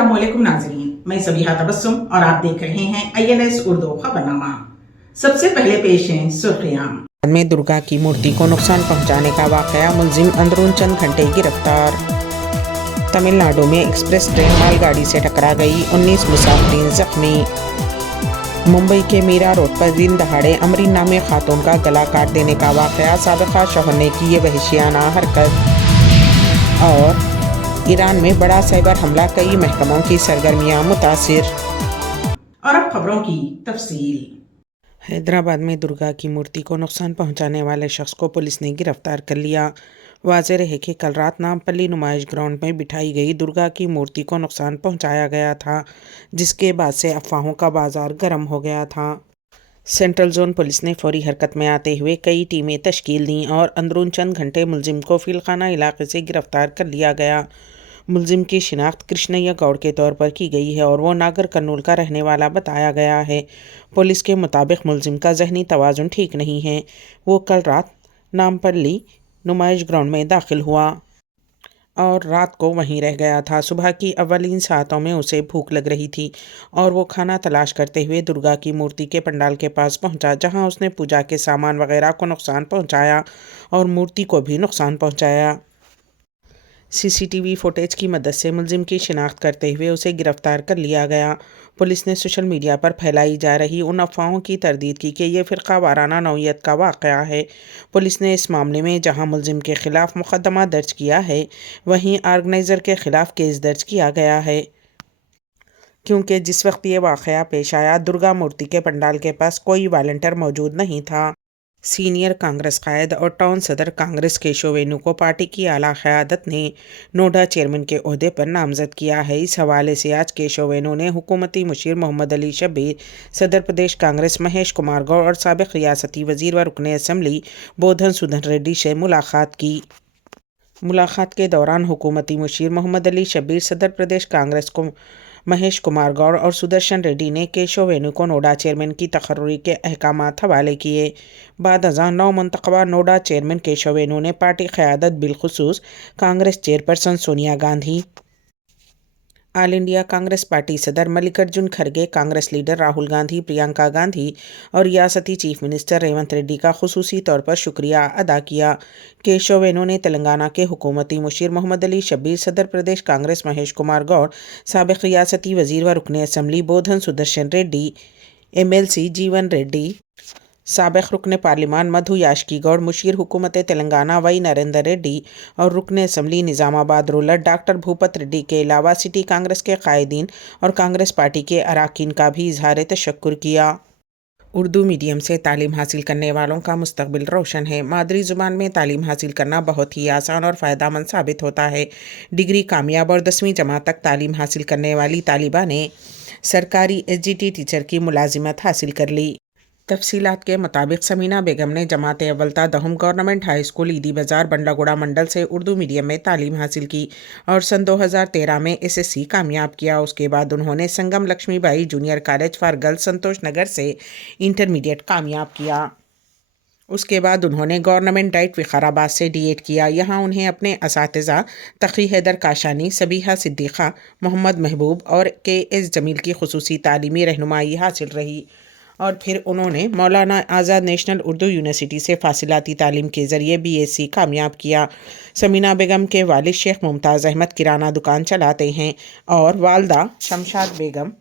अस्सलामुअलैकुम नाज़रीन, मैं सबीहा तबस्सुम और आप देख रहे हैं INS उर्दू खबरनामा। सबसे पहले पेश हैं सुर्खियां। में दुर्गा की मूर्ति को नुकसान पहुंचाने का वाकया, मुलजिम अंदरून चंद घंटे गिरफ्तार। तमिलनाडु में एक्सप्रेस ट्रेन मालगाड़ी से टकरा गई, 19 मुसाफिरीन जख्मी। मुंबई के मीरा रोड पर दिन दहाड़े अमरीन नामे खातून का गला काट देने का वाकया, साबिका शौहर ने की ये वहशियाना हरकत। और ईरान में बड़ा साइबर हमला, कई महकमों की सरगर्मियां मुतासिर। और अब खबरों की तफसील। हैदराबाद में दुर्गा की मूर्ति को नुकसान पहुंचाने वाले शख्स को पुलिस ने गिरफ्तार कर लिया। वाज़ेह रहे कि कल रात नामपल्ली नुमाइश ग्राउंड में बिठाई गई दुर्गा की मूर्ति को नुकसान पहुंचाया गया था, जिसके बाद से अफवाहों का बाजार गर्म हो गया था। सेंट्रल जोन पुलिस ने फौरी हरकत में आते हुए कई टीमें तश्कील दी और अंदरून चंद घंटे मुलजिम को फिलखाना इलाके से गिरफ्तार कर लिया गया। मुलजिम की शिनाख्त कृष्णैया गौड़ के तौर पर की गई है और वो नागर कर्नूल का रहने वाला बताया गया है। पुलिस के मुताबिक मुलजिम का जहनी तवाज़ुन ठीक नहीं है। वो कल रात नामपल्ली नुमाइश ग्राउंड में दाखिल हुआ और रात को वहीं रह गया था। सुबह की अव्वलीन सातों में उसे भूख लग रही थी और वो खाना तलाश करते हुए दुर्गा की मूर्ति के पंडाल के पास पहुंचा, जहां उसने पूजा के सामान वगैरह को नुकसान पहुंचाया और मूर्ति को भी नुकसान पहुंचाया। CCTV फुटेज की मदद से मुलजिम की शिनाख्त करते हुए उसे गिरफ्तार कर लिया गया। पुलिस ने सोशल मीडिया पर फैलाई जा रही उन अफवाहों की तरदीद की कि यह फ़िरका वाराना नौइयत का वाक़या है। पुलिस ने इस मामले में जहां मुलजिम के ख़िलाफ़ मुक़दमा दर्ज किया है, वहीं ऑर्गेनाइज़र के ख़िलाफ़ केस दर्ज किया गया है, क्योंकि जिस वक्त ये वाक़या पेश आया, दुर्गा मूर्ति के पंडाल के पास कोई वॉलंटियर मौजूद नहीं था। सीनियर कांग्रेस कायद और टाउन सदर कांग्रेस केशव वेणु को पार्टी की आला क़यादत ने नोडा चेयरमैन के ओहदे पर नामज़द किया है। इस हवाले से आज केशव वेणु ने हुकूमती मुशीर मोहम्मद अली शब्बीर, सदर प्रदेश कांग्रेस महेश कुमार गौड़ और साबिक़ रियासती वज़ीर व रुकन असम्बली बोधन सुधन रेड्डी से मुलाकात की। मुलाकात के दौरान हुकूमती मुशीर मोहम्मद अली शब्बीर, सदर प्रदेश कांग्रेस को महेश कुमार गौड़ और सुदर्शन रेड्डी ने केशव वेणु को नोडा चेयरमैन की तकर्री के अहकामात हवाले किए। बाद अज़ां नौ मुंतखबा नोडा चेयरमैन केशव वेणु ने पार्टी क़यादत बिलखुसूस Congress chairperson Sonia Gandhi, all India Congress party सदर मल्लिकार्जुन खड़गे, कांग्रेस लीडर राहुल गांधी, प्रियंका गांधी और रियासती चीफ मिनिस्टर रेवंत रेड्डी का खुसूसी तौर पर शुक्रिया अदा किया। केशव वेणु ने तेलंगाना के हुकूमती मुशीर मोहम्मद अली शब्बीर, सदर प्रदेश कांग्रेस महेश कुमार गौड़, साबिक़ रियासती वज़ीर व रुकन असम्बली बोधन सुदर्शन रेड्डी, MLC जीवन रेड्डी, साबिक़ रुकन पार्लिमान मधु याशकी गौड़, मुशीर हुकूमत तेलंगाना वाई नरेंद्र रेड्डी और रुकन assembly Nizamabad rural doctor Bhupat Reddy के अलावा सिटी कांग्रेस के कायदीन और कांग्रेस पार्टी के अरकान का भी इजहार तशक्कुर किया। उर्दू मीडियम से तालीम हासिल करने वालों का मुस्तकबिल रोशन है। मादरी ज़ुबान में तालीम हासिल करना बहुत ही आसान और फ़ायदेमंद साबित होता है। डिग्री कामयाब और 10वीं जमात तक तालीम हासिल करने वाली तालिबा ने सरकारी SGT टीचर की मुलाजिमत हासिल कर ली। तफसीलात के मुताबिक समीना बेगम ने जमात अव्वल ता दहम गवर्नमेंट हाई स्कूल ईदी बाज़ार बंडलागुड़ा मंडल से उर्दू मीडियम में तालीम हासिल की और सन 2013 में SSC कामयाब किया। उसके बाद उन्होंने Sangam Lakshmibai junior college for girls Santosh Nagar से इंटरमीडिएट कामयाब किया। उसके बाद उन्होंने गवर्नमेंट डाइट विकाराबाद से D.Ed किया। यहाँ उन्हें अपने असातिज़ा तक़ी हैदर काशानी, सबीहा सिद्दीक़ा, मोहम्मद महबूब और KS जमील की खुसूसी तालीमी रहनुमाई हासिल रही और फिर उन्होंने मौलाना आज़ाद नेशनल उर्दू यूनिवर्सिटी से फासिलाती तालीम के ज़रिए BSc कामयाब किया। समीना बेगम के वालिद शेख मुमताज़ अहमद किराना दुकान चलाते हैं और वालदा शमशाद बेगम,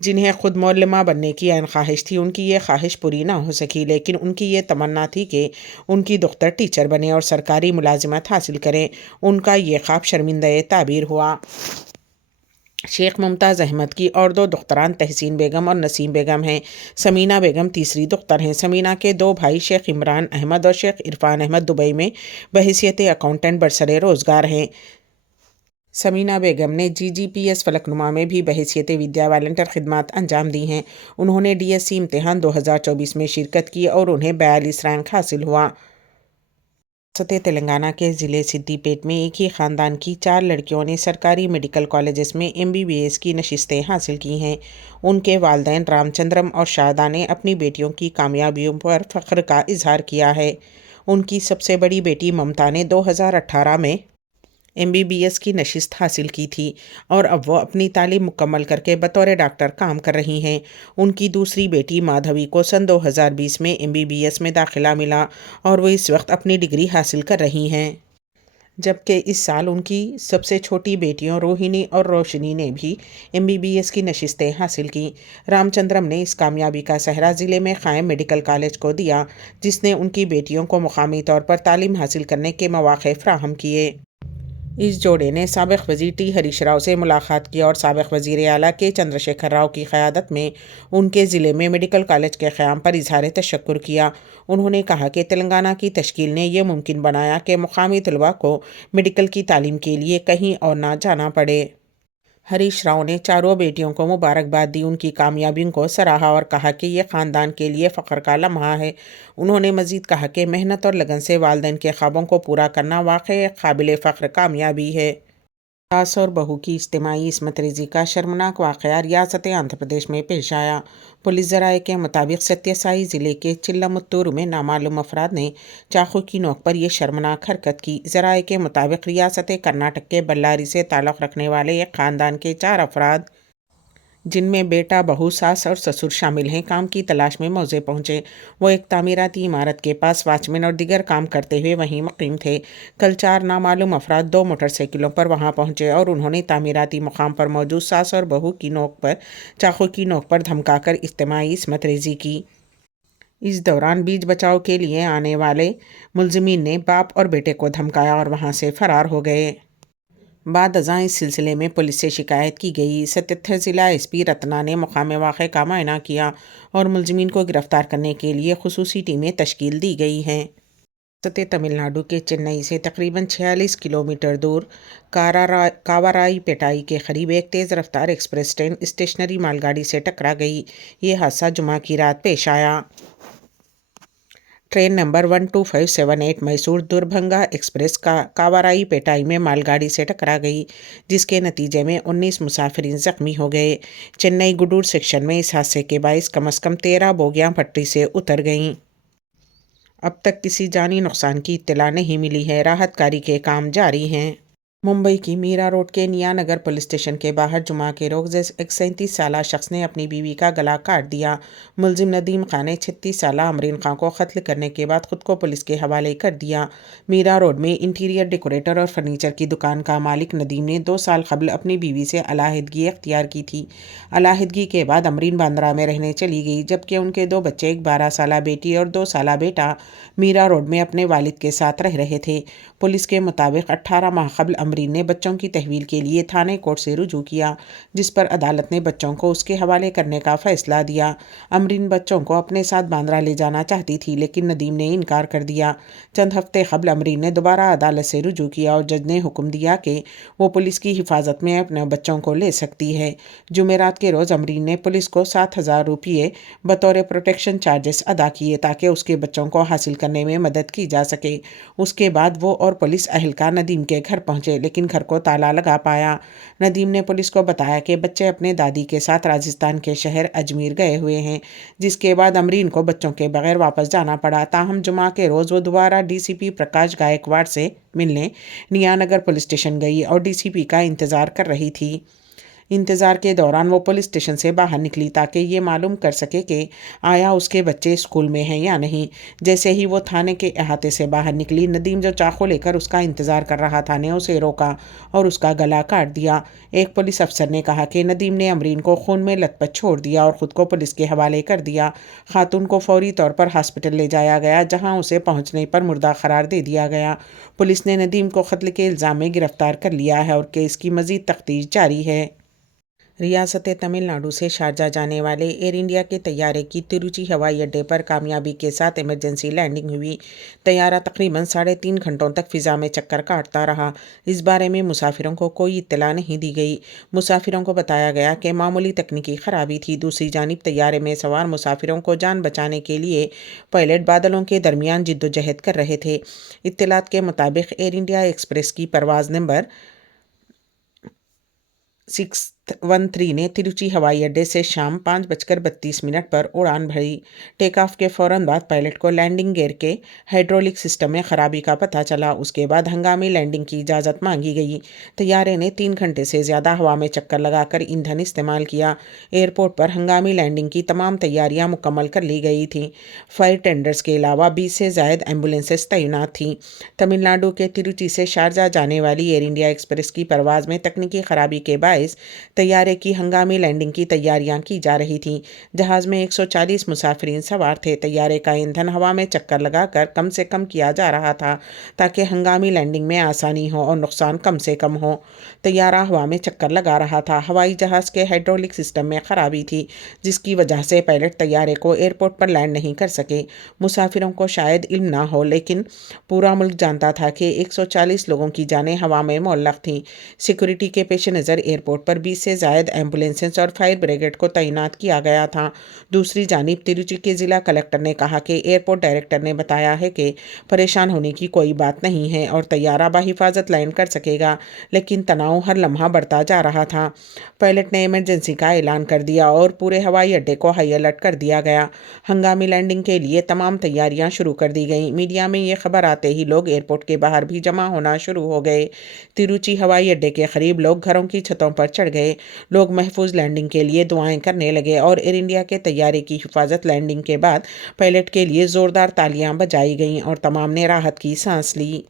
जिन्हें ख़ुद मौलमा बनने की ऐन ख्वाहिश थी, उनकी ये ख्वाहिश पूरी ना हो सकी, लेकिन उनकी ये तमन्ना थी कि उनकी दुख्तर टीचर बने और सरकारी मुलाजिमत हासिल करें। उनका ये ख्वाब शर्मिंदा ताबीर हुआ। शेख मुमताज़ अहमद की और 2 दुख्तरान तहसीन बेगम और नसीम बेगम हैं। समीना बेगम तीसरी दुख्तर हैं। समीना के 2 भाई शेख इमरान अहमद और शेख इरफान अहमद दुबई में बहैसियत अकाउंटेंट बरसरे रोज़गार हैं। समीना बेगम ने GGPS फलकनुमा में भी बहैसियत विद्या वॉलंटियर खिदमात अंजाम दी हैं। उन्होंने DSC इम्तिहान 2024 में शिरकत की और उन्हें 42 रैंक हासिल हुआ। तेलंगाना के ज़िले सिद्दीपेट में एक ही ख़ानदान की 4 लड़कियों ने सरकारी मेडिकल कॉलेजेस में MBBS की नशिस्तें हासिल की हैं। उनके वालिदैन रामचंद्रम और शारदा ने अपनी बेटियों की कामयाबियों पर फ़ख्र का इजहार किया है। उनकी सबसे बड़ी बेटी ममता ने 2018 में MBBS की नशिस्त हासिल की थी और अब वो अपनी तालीम मुकम्मल करके बतौर डॉक्टर काम कर रही हैं। उनकी दूसरी बेटी माधवी को सन 2020 में MBBS में दाखिला मिला और वो इस वक्त अपनी डिग्री हासिल कर रही हैं। जबकि इस साल उनकी सबसे छोटी बेटियों रोहिणी और रोशनी ने भी MBBS की नशिस्तें हासिल की। रामचंद्रम ने इस कामयाबी का सहरा ज़िले में कायम मेडिकल कॉलेज को दिया, जिसने उनकी बेटियों को मुकामी तौर पर तालीम हासिल करने के मौक़े फ़राहम किए। इस जोड़े ने साबिक़ वज़ीर टी हरीश राव से मुलाकात की और साबिक़ वज़ीर आला के चंद्रशेखर राव की क़यादत में उनके ज़िले में मेडिकल कॉलेज के क़याम पर इज़हार तशक्कुर किया। उन्होंने कहा कि तेलंगाना की तश्कील ने यह मुमकिन बनाया कि मुकामी तलबा को मेडिकल की तालीम के लिए कहीं और ना जाना पड़े। हरीश राव ने चारों बेटियों को मुबारकबाद दी, उनकी कामयाबियों को सराहा और कहा कि यह ख़ानदान के लिए फ़ख्र का लम्हा है। उन्होंने मज़ीद कहा कि मेहनत और लगन से वालिदैन के ख्वाबों को पूरा करना वाक़ई काबिल फ़ख्र कामयाबी है। सास और बहू की इज्तिमाई इस्मत रेज़ी का शर्मनाक वाक़या रियासत आंध्र प्रदेश में पेश आया। पुलिस ज़राए के मुताबिक सत्यसाई ज़िले के चिल्लामुत्तूरू में नामालूम अफराद ने चाकू की नोक पर यह शर्मनाक हरकत की। ज़राए के मुताबिक रियासत कर्नाटक के बल्लारी से ताल्लुक़ रखने वाले एक ख़ानदान के 4 अफराद, जिनमें बेटा, बहू, सास और ससुर शामिल हैं, काम की तलाश में मौजे पहुंचे। वो एक तामीराती इमारत के पास वॉचमैन और दीगर काम करते हुए वहीं मुकीम थे। कल 4 नामालूम अफराद 2 मोटरसाइकिलों पर वहां पहुंचे और उन्होंने तामीराती मुकाम पर मौजूद सास और बहू की नोक पर चाकू की नोक पर धमकाकर इज्तिमाई इस्मत रेज़ी की। इस दौरान बीच बचाव के लिए आने वाले मुलजिमीन ने बाप और बेटे को धमकाया और वहां से फरार हो गए। बाद अज़ां इस सिलसिले में पुलिस से शिकायत की गई। सतत्तर ज़िला SP रत्ना ने मकाम वाक़े का मुआयना किया और मुलजिमीन को गिरफ्तार करने के लिए खुसूसी टीमें तश्कील दी गई हैं। रियासत तमिलनाडु के चेन्नई से तकरीबन 46 किलोमीटर दूर कावाराई पेटाई के करीब एक तेज़ रफ्तार एक्सप्रेस ट्रेन स्टेशनरी मालगाड़ी से टकरा गई। ये हादसा जुमा की रात पेश आया। ट्रेन नंबर 12578 मैसूर दुरभंगा एक्सप्रेस का कावाराई पेटाई में मालगाड़ी से टकरा गई, जिसके नतीजे में 19 मुसाफिरीन ज़ख्मी हो गए। चेन्नई गुडूर सेक्शन में इस हादसे के बाइस कम से कम 13 बोगियां पटरी से उतर गईं। अब तक किसी जानी नुकसान की इत्तला नहीं मिली है। राहत कारी के काम जारी हैं। मुंबई की मीरा रोड के निया नगर पुलिस स्टेशन के बाहर जुमा के रोज़ एक 37 साला शख्स ने अपनी बीवी का गला काट दिया। मुलजिम नदीम खान ने 36 साला अमरीन खान को कत्ल करने के बाद खुद को पुलिस के हवाले कर दिया। मीरा रोड में इंटीरियर डेकोरेटर और फर्नीचर की दुकान का मालिक नदीम ने 2 साल कबल अपनी बीवी से अलहदगी अख्तियार की थी। अलहदगी के बाद अमरीन बांद्रा में रहने चली गई, जबकि उनके 2 बच्चे, एक 12 साला बेटी और 2 साला बेटा मीरा रोड में अपने वालिद के साथ रह रहे थे। पुलिस के मुताबिक 18 माह कबल अमरीन ने बच्चों की तहवील के लिए थाने कोर्ट से रुजू किया, जिस पर अदालत ने बच्चों को उसके हवाले करने का फैसला दिया। अमरीन बच्चों को अपने साथ बांद्रा ले जाना चाहती थी, लेकिन नदीम ने इनकार कर दिया। चंद हफ्ते कबल अमरीन ने दोबारा अदालत से रुजू किया और जज ने हुक्म दिया कि वो पुलिस की हिफाजत में अपने बच्चों को ले सकती है। जुमेरात के रोज़ अमरीन ने पुलिस को 7,000 रुपये बतौर प्रोटेक्शन चार्जेस अदा किए ताकि उसके बच्चों को हासिल करने में मदद की जा सके। उसके बाद वो और पुलिस अहलकार नदीम के घर पहुंचे, लेकिन घर को ताला लगा पाया। नदीम ने पुलिस को बताया कि बच्चे अपने दादी के साथ राजस्थान के शहर अजमेर गए हुए हैं, जिसके बाद अमरीन को बच्चों के बगैर वापस जाना पड़ा। ताहम जुमा के रोज़ वो दोबारा DCP प्रकाश गायकवाड़ से मिलने नियानगर पुलिस स्टेशन गई और DCP का इंतज़ार कर रही थी। इंतज़ार के दौरान वो पुलिस स्टेशन से बाहर निकली ताकि ये मालूम कर सके कि आया उसके बच्चे स्कूल में हैं या नहीं। जैसे ही वो थाने के अहाते से बाहर निकली, नदीम जो चाकू लेकर उसका इंतज़ार कर रहा था ने उसे रोका और उसका गला काट दिया। एक पुलिस अफसर ने कहा कि नदीम ने अमरीन को खून में लथपथ छोड़ दिया और ख़ुद को पुलिस के हवाले कर दिया। खातून को फौरी तौर पर हॉस्पिटल ले जाया गया, जहाँ उसे पहुँचने पर मुर्दा करार दे दिया गया। पुलिस ने नदीम को कत्ल के इल्ज़ाम में गिरफ्तार कर लिया है और केस की मज़ीद तफ्तीश जारी है। रियासत तमिलनाडु से शारजा जाने वाले एयर इंडिया के तैयारे की तिरुचि हवाई अड्डे पर कामयाबी के साथ इमरजेंसी लैंडिंग हुई। तैयारा तकरीबन 3.5 घंटों तक फ़िज़ा में चक्कर काटता रहा। इस बारे में मुसाफिरों को कोई इत्तला नहीं दी गई। मुसाफिरों को बताया गया कि मामूली तकनीकी ख़राबी थी। दूसरी जानिब तैयारे में सवार मुसाफिरों को जान बचाने के लिए पायलट बादलों के दरमियान जिद्दोजहद कर रहे थे। इत्तलात के मुताबिक एयर इंडिया एक्सप्रेस की परवाज़ नंबर 6 13 ने तिरुचि हवाई अड्डे से शाम 5:32 पर उड़ान भरी। टेक ऑफ के फौरन बाद पायलट को लैंडिंग गियर के हाइड्रोलिक सिस्टम में खराबी का पता चला। उसके बाद हंगामी लैंडिंग की इजाज़त मांगी गई। तैयारे ने 3 घंटे से ज़्यादा हवा में चक्कर लगाकर ईंधन इस्तेमाल किया। एयरपोर्ट पर हंगामी लैंडिंग की तमाम तैयारियां मुकम्मल कर ली गई थीं। फायर टेंडर्स के अलावा 20 से ज़ायद एम्बुलेंसेस तैनात थीं। तमिलनाडु के तिरुचि से शारजा जाने वाली एयर इंडिया एक्सप्रेस की परवाज़ में तकनीकी खराबी के बायस तैयारे की हंगामी लैंडिंग की तैयारियां की जा रही थीं। जहाज़ में 140 मुसाफिरीन सवार थे। तैयारे का ईंधन हवा में चक्कर लगाकर कम से कम किया जा रहा था ताकि हंगामी लैंडिंग में आसानी हो और नुकसान कम से कम हो। तैयारा हवा में चक्कर लगा रहा था। हवाई जहाज़ के हाइड्रोलिक सिस्टम में खराबी थी, जिसकी वजह से पायलट तैयारे को एयरपोर्ट पर लैंड नहीं कर सके। मुसाफिरों को शायद इल्म ना हो, लेकिन पूरा मुल्क जानता था कि 140 लोगों की जानें हवा में मुअल्लक थीं। सिक्योरिटी के पेश नज़र एयरपोर्ट पर 20 से ज़ायद एम्बुलेंसेस और फायर ब्रिगेड को तैनात किया गया था। दूसरी जानिब तिरुचि के ज़िला कलेक्टर ने कहा कि एयरपोर्ट डायरेक्टर ने बताया है कि परेशान होने की कोई बात नहीं है और तैयारा बाहिफाजत लैंड कर सकेगा, लेकिन तनाव हर लम्हा बढ़ता जा रहा था। पायलट ने इमरजेंसी का ऐलान कर दिया और पूरे हवाई अड्डे को हाई अलर्ट कर दिया गया। हंगामी लैंडिंग के लिए तमाम तैयारियां शुरू कर दी गईं। मीडिया में ये खबर आते ही लोग एयरपोर्ट के बाहर भी जमा होना शुरू हो गए। तिरुचि हवाई अड्डे के करीब लोग घरों की छतों पर चढ़ गए। लोग महफूज लैंडिंग के लिए दुआएं करने लगे और एयर इंडिया के तैयारे की हिफाजत लैंडिंग के बाद पायलट के लिए ज़ोरदार तालियां बजाई गईं और तमाम ने राहत की सांस ली।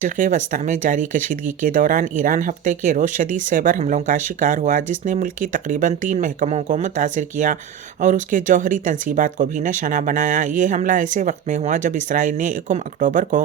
मशरिक़ वस्ता में जारी कशीदगी के दौरान ईरान हफ्ते के रोज़ शदीद साइबर हमलों का शिकार हुआ, जिसने मुल्क की तकरीबन 3 महकमों को मुतासिर किया और उसके जौहरी तनसीबात को भी निशाना बनाया। ये हमला ऐसे वक्त में हुआ जब इसराइल ने 1 अक्टूबर को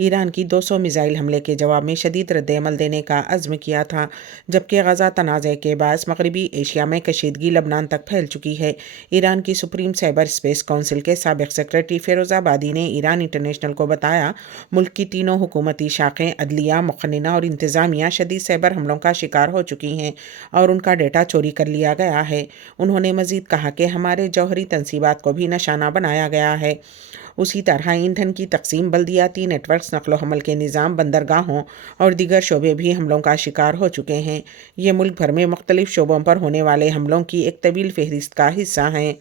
ईरान की 200 मिसाइल हमले के जवाब में शदीद रद्द-ए-अमल देने का अज़्म किया था, जबकि गज़ा तनाज़े के बायस मगरबी एशिया में कशीदगी लबनान तक फैल चुकी है। ईरान की सुप्रीम साइबर स्पेस काउंसिल के साबिक़ सेक्रेटरी फ़िरोज़ाबादी ने ईरान इंटरनेशनल को बताया, मुल्क की तीनों हुकूमती शाखें, अदलिया, मुक़न्निना और इंतज़ामिया शदीद साइबर हमलों का शिकार हो चुकी हैं और उनका डेटा चोरी कर लिया गया है। उन्होंने मज़ीद कहा कि हमारे जौहरी तनसीबात को भी निशाना बनाया गया है। उसी तरह ईंधन की तकसीम, बल्दियाती नेटवर्क्स, नकलो हमल के निज़ाम, बंदरगाहों और दीगर शोबे भी हमलों का शिकार हो चुके हैं। ये मुल्क भर में मुख्तलिफ शोबों पर होने वाले हमलों की एक तवील फहरिस्त का हिस्सा हैं।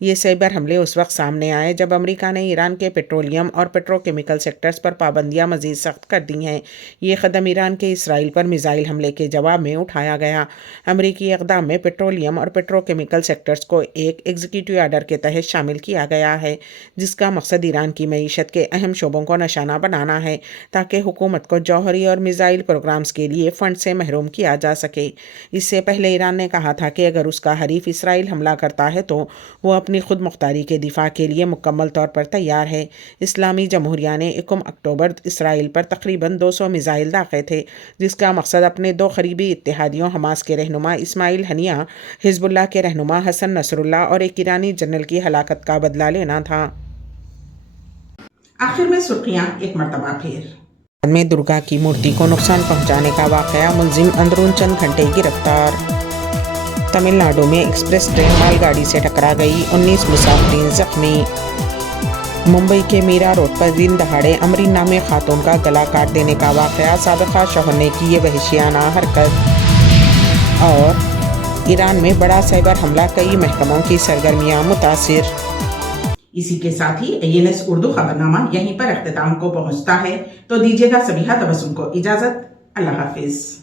ये साइबर हमले उस वक्त सामने आए जब अमेरिका ने ईरान के पेट्रोलियम और पेट्रोकेमिकल सेक्टर्स पर पाबंदियां मज़ीद सख्त कर दी हैं। ये कदम ईरान के इसराइल पर मिसाइल हमले के जवाब में उठाया गया। अमेरिकी इक़दाम में पेट्रोलियम और पेट्रोकेमिकल सेक्टर्स को एक एग्जीक्यूटिव आर्डर के तहत शामिल किया गया है, जिसका मकसद ईरान की मईशत के अहम शोबों को निशाना बनाना है ताकि हुकूमत को जौहरी और मिसाइल प्रोग्राम्स के लिए फ़ंड से महरूम किया जा सके। इससे पहले ईरान ने कहा था कि अगर उसका हरीफ इसराइल हमला करता है तो वो अपनी खुद मुख्तारी के दिफा के लिए मुकम्मल तौर पर तैयार है। इस्लामी जमहूरिया ने 1 अक्टूबर इसराइल पर तकरीबन 200 मिसाइल दागे थे, जिसका मकसद अपने 2 करीबी इत्तेहादियों हमास के रहनुमा इस्माइल हनिया, हिजबुल्लाह के रहनुमा हसन नसरुल्लाह और एक ईरानी जनरल की हलाकत का बदला लेना था। आखिर में सुर्खियां एक मरतबा फिर। में दुर्गा की मूर्ति को नुकसान पहुंचाने का वाकया, मुलजिम अंदरून चंद घंटे गिरफ्तार। तमिलनाडु में एक्सप्रेस ट्रेन मालगाड़ी से टकरा गई, 19 मुसाफिरीन जख्मी। मुंबई के मीरा रोड पर दिन दहाड़े अमरीन नामे खातून का गला काट देने का वाकया, साबिक़ा शौहर ने की ये वहशियाना हरकत। और ईरान में बड़ा साइबर हमला, कई महकमों की सरगर्मियां मुतासिर। इसी के साथ ही ANS उर्दू खबरनामा यहीं पर अख्तिताम को पहुंचता है, तो दीजिएगा सबिहा तबस्सुम को इजाजत। अल्लाह हाफिज।